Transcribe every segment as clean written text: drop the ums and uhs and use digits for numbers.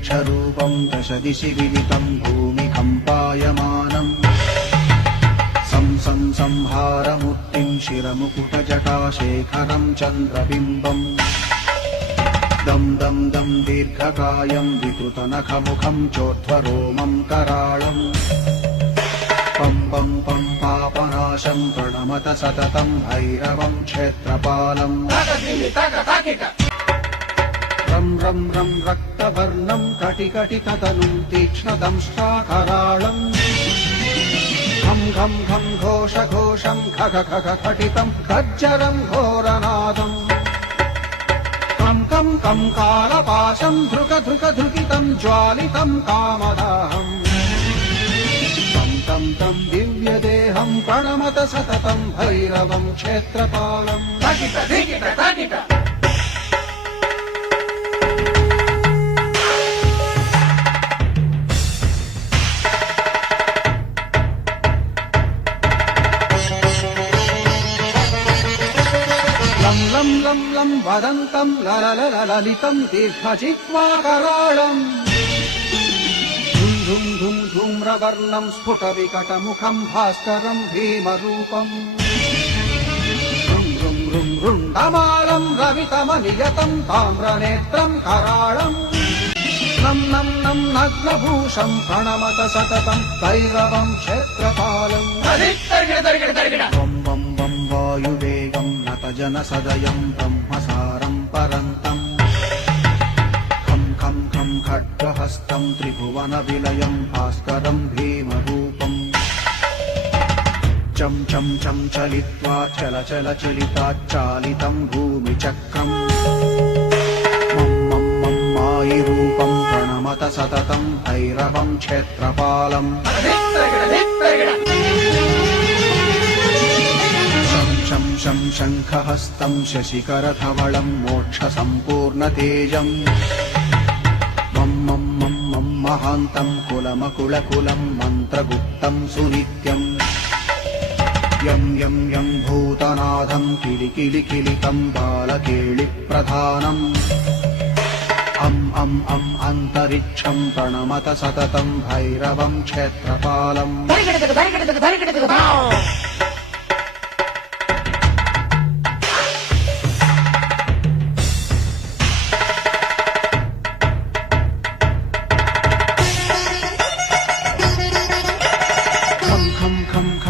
यक्षरूपं दशदिशि विदितं भूमिकम्पायमानम् संहारमूर्तिं शिरमुकुटजटाशेखरं चन्द्रबिम्बम् दं दं दं दीर्घकायं विकृतनखमुखं चोर्ध्वरोमं कराळम् पं पं पं पापनाशं प्रणमत सततं भैरवं क्षेत्रपालम् रं रं रं रक्तवर्णं कटिकटिततनुं तीक्ष्णदंष्ट्राकराळम् घं घं घं घोषघोषं खग खग खटितं खज्जरं घोरनादम् कं कं कं कालपाशं धृक धृक धृकितं ज्वालितं कामदाहम् तं तं तं दिव्यदेहं प्रणमत सततं भैरवं क्षेत्रपालम् लं लं लं वदन्तं ललितं दीर्घजिह्वाकराळम् धुं धुं धुं धूम्रवर्णं स्फुटविकटमुखं भास्करं भीमरूपम् ऋं ऋं ऋं रुण्डमालं रवितमनियतं ताम्रनेत्रं कराळम् नं नं नं नग्नभूषं प्रणमत सततं भैरवं क्षेत्रपालम् वं वं वं वायुवेगं नतजनसदयं ब्रह्मसारं परन्तम् खं खं खं खड्गहस्तं त्रिभुवनविलयं भास्करं भीमरूपम् चं चं चं चलित्वा चल चल चलिताच्चालितं भूमिचक्रम् मं मं मं मायिरूपं प्रणमत सततं भैरवं क्षेत्रपालम् शं शं शङ्खहस्तं शशिकरधवलं मोक्षसम्पूर्णतेजम् मं मं मं मं महान्तं कुलमकुलकुलं मन्त्रगुप्तं सुनित्यम् यं यं यं भूतनाथं किलिकिलिकिलितं बालकेलिप्रधानम् अम् अम् अम् अन्तरिक्षं प्रणमत सततं भैरवं क्षेत्रपालम्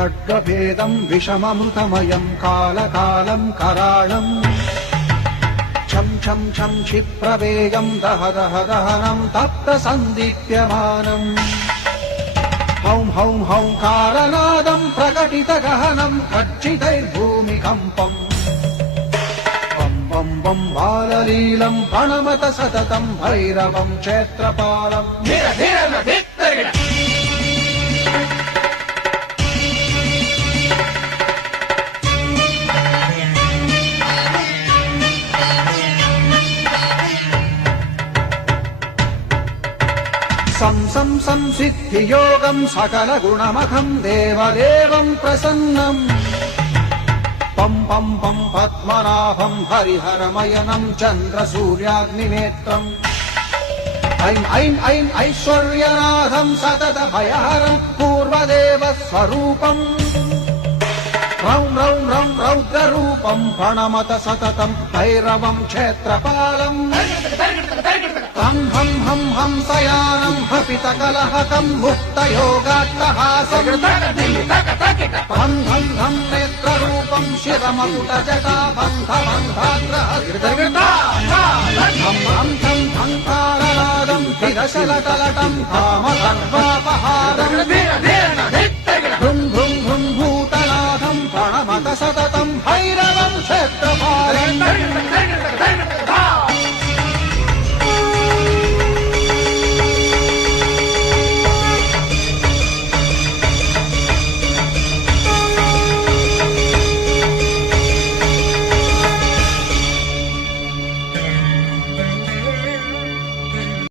खड्गभेदं विषममृतमयं कालकालं कराळम् छं छं छं क्षिप्रवेगं दह दह दहनं तप्तसन्दीप्यमानम् हौं हौं हौंकारनादं प्रकटितगहनं कज्जितैर्भूमिकम्पम् वं वं वं बाललीलं प्रणमत सततं भैरवं क्षेत्रपालम् संसिद्धियोगं सकलगुणमखं देवदेवं प्रसन्नम् पं पं पं पद्मनाभं हरिहरमयनं चन्द्रसूर्याग्निनेत्रम् ऐं ऐं ऐं ऐश्वर्यनाथं सततभयहरं पूर्वदेवस्वरूपम् रौं रौं रौं रौद्ररूपं प्रणमत सततं भैरवं क्षेत्रपालम् हं हं हं हंसयानं हपितकलहकं मुक्तयोगाट्टहासं हं हं हं नेत्ररूपं शिरमकुटजटाबन्धबन्धाग्रहं हं हं हंकारनादं विरशलटलटं कामसर्वापहारम्